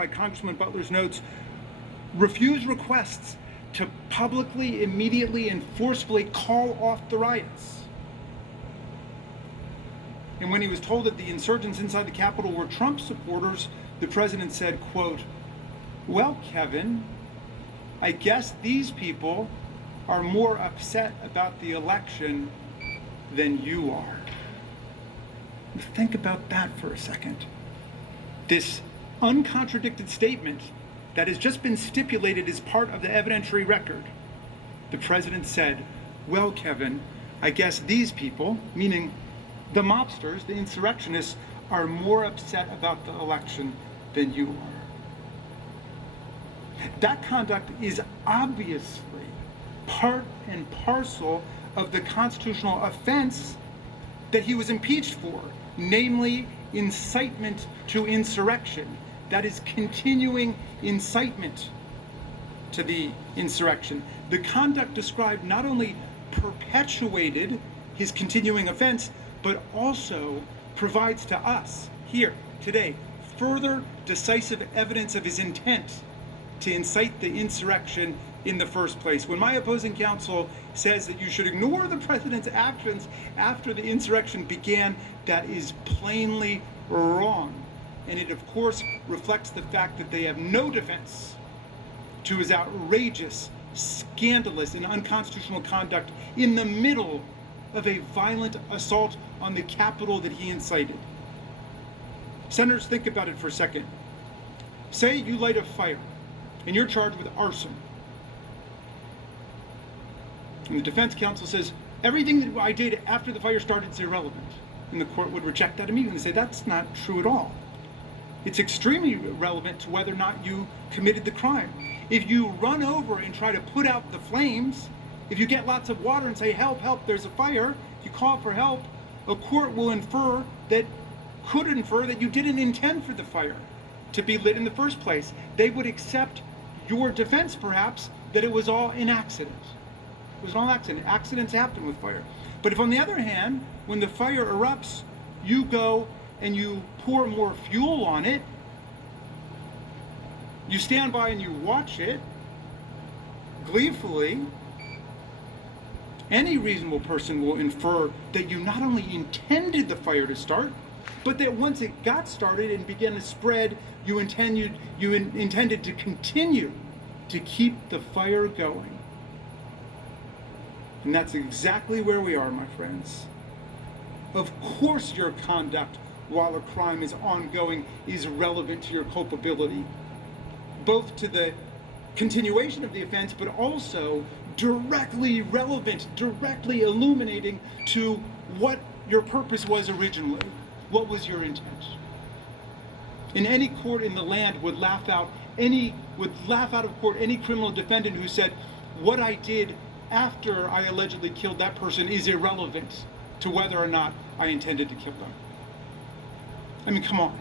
by Congressman Butler's notes, refused requests to publicly, immediately, and forcefully call off the riots. And when he was told that the insurgents inside the Capitol were Trump supporters, the president said, quote, "Well, Kevin, I guess these people are more upset about the election than you are." Think about that for a second. This uncontradicted statement that has just been stipulated as part of the evidentiary record. The president said, "Well, Kevin, I guess these people," meaning the mobsters, the insurrectionists, "are more upset about the election than you are." That conduct is obviously part and parcel of the constitutional offense that he was impeached for, namely incitement to insurrection. That is continuing incitement to the insurrection. The conduct described not only perpetuated his continuing offense, but also provides to us here today further decisive evidence of his intent to incite the insurrection in the first place. When my opposing counsel says that you should ignore the president's actions after the insurrection began, that is plainly wrong. And it, of course, reflects the fact that they have no defense to his outrageous, scandalous, and unconstitutional conduct in the middle of a violent assault on the Capitol that he incited. Senators, think about it for a second. Say you light a fire and you're charged with arson. And the defense counsel says, everything that I did after the fire started is irrelevant. And the court would reject that immediately and say, that's not true at all. It's extremely relevant to whether or not you committed the crime. If you run over and try to put out the flames, if you get lots of water and say, help, help, there's a fire, you call for help, a court will could infer that you didn't intend for the fire to be lit in the first place. They would accept your defense, perhaps, that it was all an accident. It was all an accident. Accidents happen with fire. But if, on the other hand, when the fire erupts, you go and you pour more fuel on it, you stand by and you watch it gleefully, any reasonable person will infer that you not only intended the fire to start, but that once it got started and began to spread, you intended to continue to keep the fire going. And that's exactly where we are, my friends. Of course your conduct while a crime is ongoing is relevant to your culpability, both to the continuation of the offense, but also directly relevant, directly illuminating to what your purpose was originally. What was your intent? And any court in the land would laugh out of court any criminal defendant who said, what I did after I allegedly killed that person is irrelevant to whether or not I intended to kill them. I mean, come on.